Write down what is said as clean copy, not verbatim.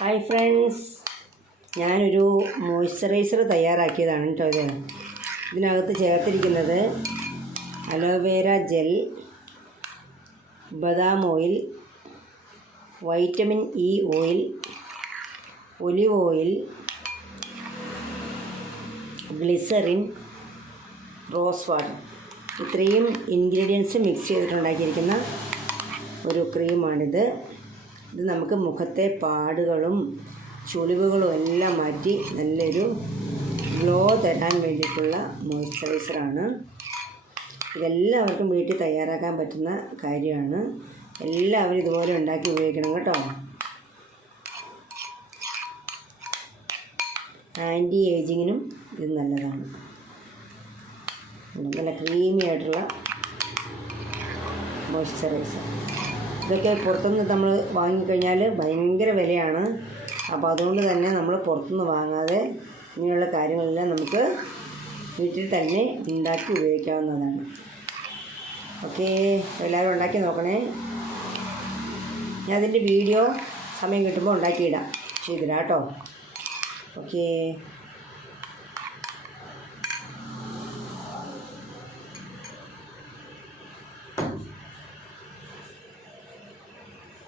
Hi friends, ഞാനൊരു moisturiser തയ്യാറാക്കിയതാണ് കേട്ടോ. ഇതിനകത്ത് ചേർത്തിരിക്കുന്നത് അലോവേര ജെൽ, ബദാം oil, vitamin E oil, olive oil, glycerin, rose water. ഇത്രയും ഇൻഗ്രീഡിയൻസ് മിക്സ് ചെയ്തിട്ടുണ്ടാക്കിയിരിക്കുന്ന ഒരു ക്രീമാണിത്. ഇത് നമുക്ക് മുഖത്തെ പാടുകളും ചുളിവുകളും എല്ലാം മാറ്റി നല്ലൊരു ഗ്ലോ തരാൻ വേണ്ടിയിട്ടുള്ള മോയ്സ്ചറൈസറാണ്. ഇതെല്ലാവർക്കും വീട്ടിൽ തയ്യാറാക്കാൻ പറ്റുന്ന കാര്യമാണ്. എല്ലാവരും ഇതുപോലെ ഉണ്ടാക്കി ഉപയോഗിക്കണം കേട്ടോ. ആൻറ്റി ഏജിങ്ങിനും ഇത് നല്ലതാണ്. നല്ല ക്രീമി ആയിട്ടുള്ള മോയ്സ്ചറൈസർ. ഇതൊക്കെ പുറത്തുനിന്ന് നമ്മൾ വാങ്ങിക്കഴിഞ്ഞാൽ ഭയങ്കര വിലയാണ്. അപ്പോൾ അതുകൊണ്ട് തന്നെ നമ്മൾ പുറത്തുനിന്ന് വാങ്ങാതെ ഇങ്ങനെയുള്ള കാര്യങ്ങളെല്ലാം നമുക്ക് വീട്ടിൽ തന്നെ ഉണ്ടാക്കി ഉപയോഗിക്കാവുന്നതാണ്. ഓക്കേ, എല്ലാവരും ഉണ്ടാക്കി നോക്കണേ. ഞാൻ അതിൻ്റെ വീഡിയോ സമയം കിട്ടുമ്പോൾ ഉണ്ടാക്കിയിടാം, ചെയ്തിടാം കേട്ടോ. ഓക്കേ.